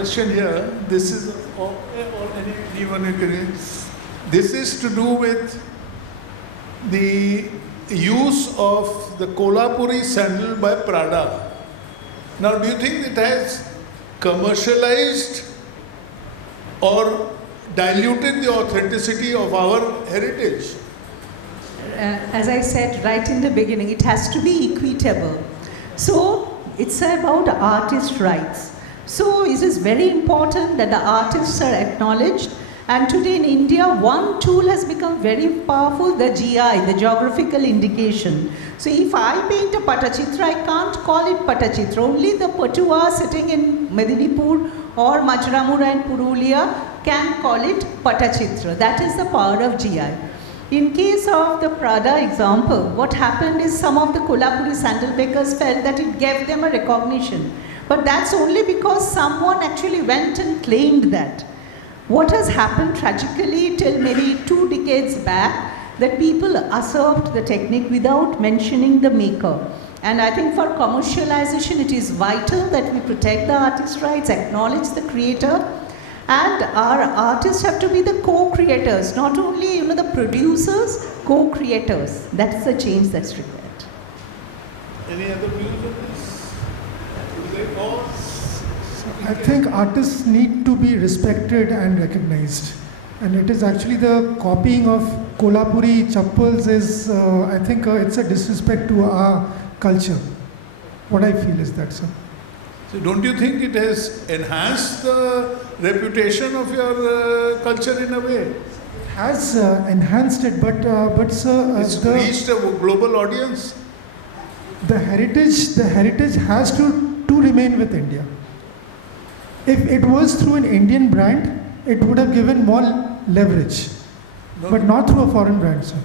question here. This is, or anyone who can. This is to do with the use of the Kolhapuri sandal by Prada. Now, do you think it has commercialized or diluted the authenticity of our heritage? As I said right in the beginning, it has to be equitable. So it's about artist rights. So it is very important that the artists are acknowledged. And today in India, one tool has become very powerful, the GI, the geographical indication. So if I paint a Patachitra, I can't call it Patachitra. Only the Patua sitting in Medinipur or Majramura in Purulia can call it Patachitra. That is the power of GI. In case of the Prada example, what happened is some of the Kolhapuri sandal makers felt that it gave them a recognition. But that's only because someone actually went and claimed that. What has happened tragically till maybe 2 decades back, that people usurped the technique without mentioning the maker. And I think for commercialization, it is vital that we protect the artist rights, acknowledge the creator, and our artists have to be the co-creators, not only the producers, co-creators. That's the change that's required. Any other views on this? I think artists need to be respected and recognized. And it is actually the copying of Kolhapuri chappals is, I think it's a disrespect to our culture. What I feel is that, sir. So don't you think it has enhanced the reputation of your culture in a way? It has enhanced it, but sir, it's reached a global audience. The heritage has to remain with India. If it was through an Indian brand, it would have given more leverage, but not through a foreign brand, sir.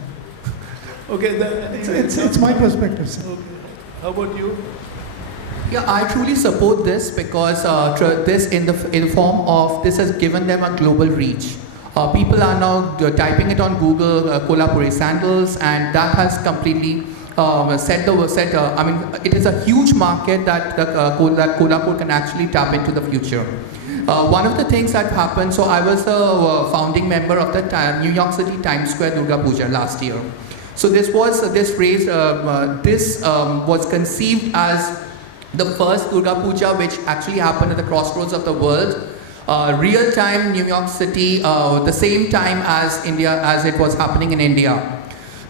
Okay, it's my perspective, sir. Okay. How about you? Yeah, I truly support this because this in the form of this has given them a global reach. People are now typing it on Google, Kolhapuri sandals, and that has completely I mean, it is a huge market that that Kolhapur can actually tap into the future. One of the things that happened, so I was a founding member of the New York City Times Square Durga Puja last year. So this was was conceived as the first Durga Puja which actually happened at the crossroads of the world. Real time New York City, the same time as India, as it was happening in India.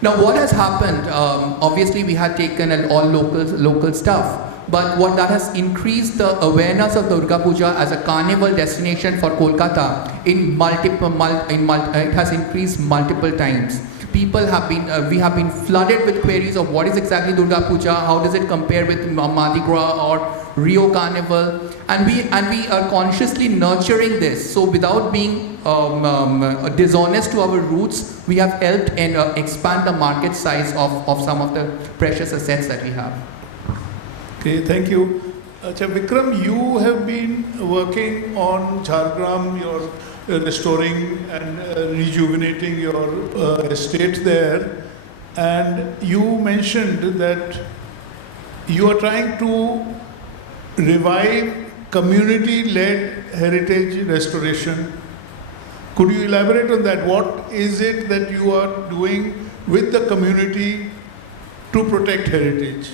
Now what has happened, obviously we had taken all local stuff, but what that has increased the awareness of Durga Puja as a carnival destination for Kolkata it has increased multiple times. People have been, we have been flooded with queries of what is exactly Durga Puja, how does it compare with Mardi Gras or Rio Carnival, and we are consciously nurturing this. So without being dishonest to our roots, we have helped and expand the market size of some of the precious assets that we have. Okay, thank you. Vikram, you have been working on Jhargram, you're restoring and rejuvenating your estate there, and you mentioned that you are trying to revive community-led heritage restoration. Could you elaborate on that? What is it that you are doing with the community to protect heritage?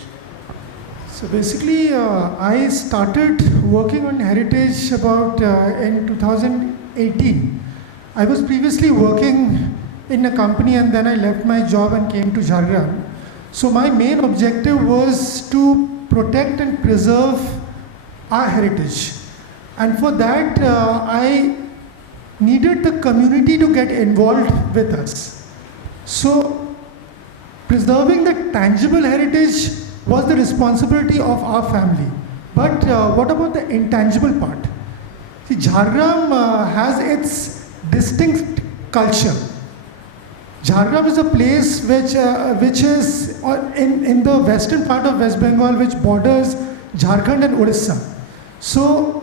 So basically, I started working on heritage about in 2018. I was previously working in a company and then I left my job and came to Jhargram. So my main objective was to protect and preserve our heritage. And for that, I needed the community to get involved with us. So preserving the tangible heritage was the responsibility of our family. But what about the intangible part? See, Jhargram has its distinct culture. Jhargram is a place which is in the western part of West Bengal, which borders Jharkhand and Odisha. So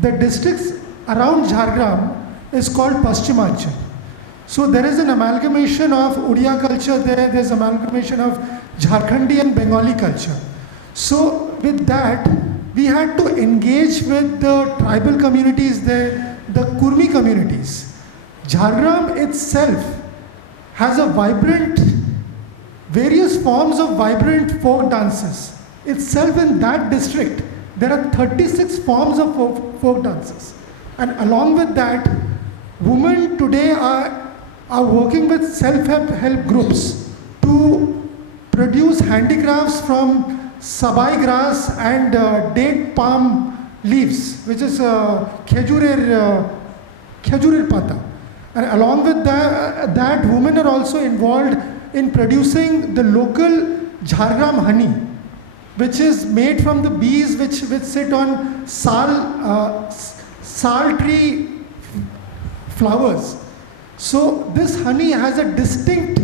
the districts around Jhargram is called Paschimachal. So there is an amalgamation of Odia culture there's amalgamation of Jharkhandi and Bengali culture. So with that, we had to engage with the tribal communities there, the Kurmi communities. Jhargram itself has a various forms of vibrant folk dances. Itself in that district, there are 36 forms of folk dances. And along with that, women today are working with self-help groups to produce handicrafts from sabai grass and date palm leaves, which is khejurer pata. And along with that, women are also involved in producing the local Jhargram honey, which is made from the bees which sit on sal tree flowers. So this honey has a distinct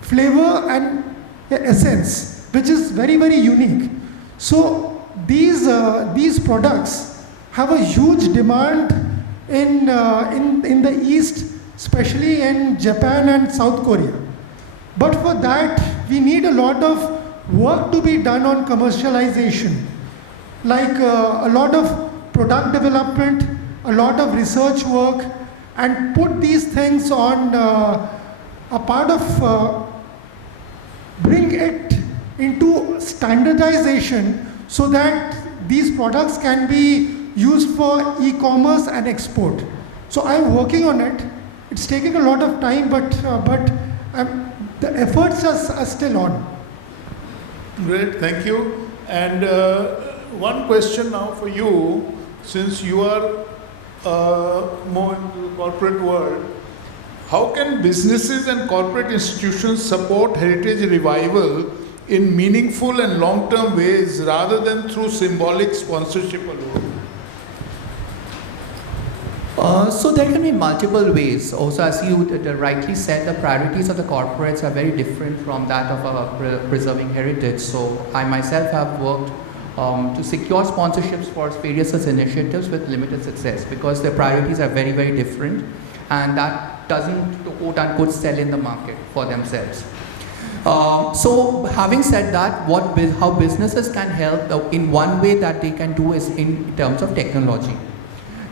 flavor and essence, which is very, very unique. So these products have a huge demand in the East, especially in Japan and South Korea. But for that, we need a lot of work to be done on commercialization, like a lot of product development, a lot of research work, and put these things on a part of bring it into standardization so that these products can be used for e-commerce and export. So I'm working on it. It's taking a lot of time, but the efforts are still on. Great, thank you. And one question now for you, since you are more in the corporate world, how can businesses and corporate institutions support heritage revival in meaningful and long-term ways rather than through symbolic sponsorship alone? So there can be multiple ways. Also, as you rightly said, the priorities of the corporates are very different from that of preserving heritage. So I myself have worked to secure sponsorships for various initiatives with limited success because their priorities are very, very different, and that doesn't quote unquote sell in the market for themselves. So having said that, how businesses can help, in one way that they can do is in terms of technology.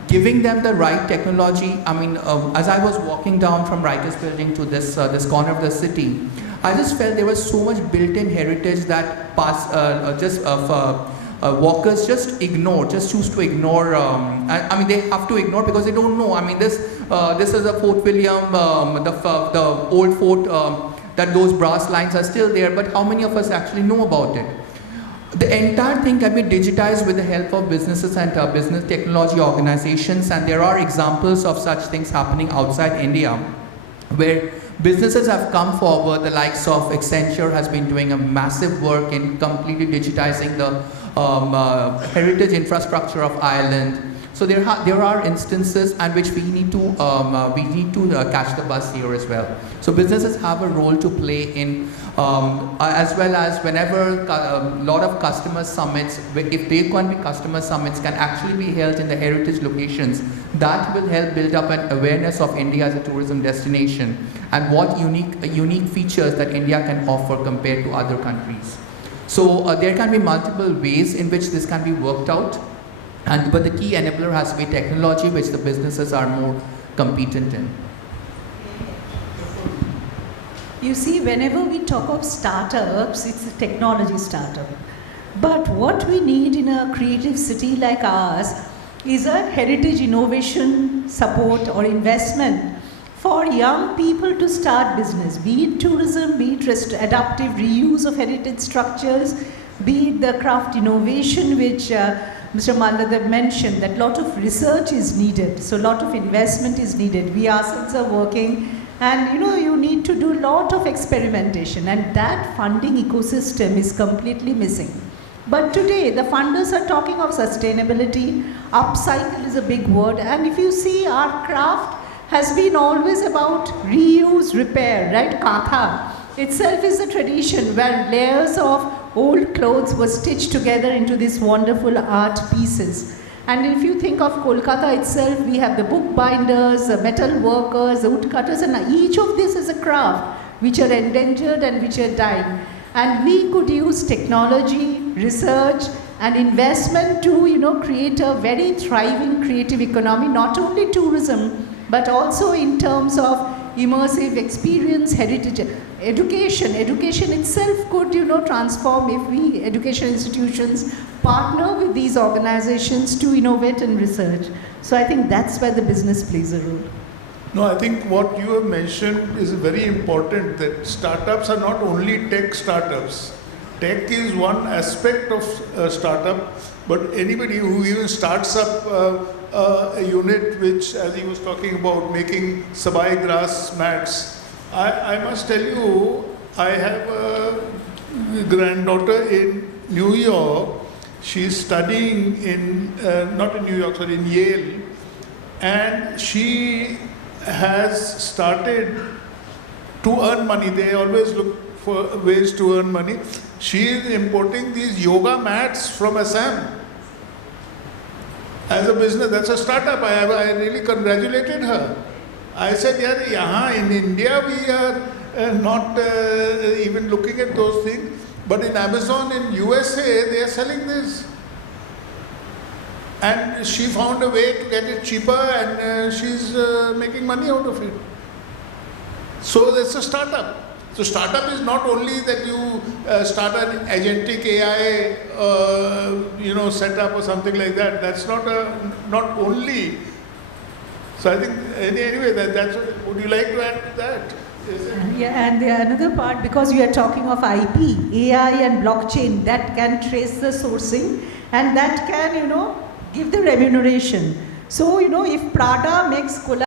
Giving them the right technology. I mean, as I was walking down from Writers Building to this corner of the city, I just felt there was so much built-in heritage that walkers just choose to ignore. I mean, they have to ignore because they don't know. I mean, this is a Fort William, the old fort, that those brass lines are still there, but how many of us actually know about it? The entire thing can be digitized with the help of businesses and business technology organizations, and there are examples of such things happening outside India, where businesses have come forward. The likes of Accenture has been doing a massive work in completely digitizing the heritage infrastructure of Ireland. So there are instances in which we need to catch the bus here as well. So businesses have a role to play in, as well as whenever a lot of customer summits, if they can be customer summits, can actually be held in the heritage locations, that will help build up an awareness of India as a tourism destination and what unique features that India can offer compared to other countries. So there can be multiple ways in which this can be worked out. But the key enabler has to be technology, which the businesses are more competent in. You see, whenever we talk of startups, it's a technology startup. But what we need in a creative city like ours is a heritage innovation support or investment for young people to start business, be it tourism, be it adaptive reuse of heritage structures, be it the craft innovation, which Mr. Malladev mentioned, that a lot of research is needed, so a lot of investment is needed. We ourselves are working, and you need to do a lot of experimentation, and that funding ecosystem is completely missing. But today, the funders are talking of sustainability, upcycle is a big word, and if you see, our craft has been always about reuse, repair, right? Katha itself is a tradition where layers of old clothes were stitched together into these wonderful art pieces. And if you think of Kolkata itself, we have the bookbinders, the metal workers, the woodcutters, and each of this is a craft which are endangered and which are dying. And we could use technology, research, and investment to, create a very thriving creative economy, not only tourism, but also in terms of immersive experience, heritage, education. Education itself could, transform if we, education institutions, partner with these organizations to innovate and research. So I think that's where the business plays a role. No, I think what you have mentioned is very important, that startups are not only tech startups. Tech is one aspect of a startup, but anybody who even starts up a unit which, as he was talking about, making sabai grass mats. I must tell you, I have a granddaughter in New York. She's studying in, not in New York, sorry, in Yale. And she has started to earn money. They always look for ways to earn money. She is importing these yoga mats from Assam as a business. That's a startup. I really congratulated her. I said, yeah, in India we are not even looking at those things, but in Amazon in USA they are selling this. And she found a way to get it cheaper, and she's making money out of it. So that's a startup. So startup is not only that you start an agentic AI, setup or something like that. That's not only. So I think anyway that's what, would you like to add to that? Yeah, and another part, because we are talking of IP, AI and blockchain, that can trace the sourcing and that can, give the remuneration. So, if Prada makes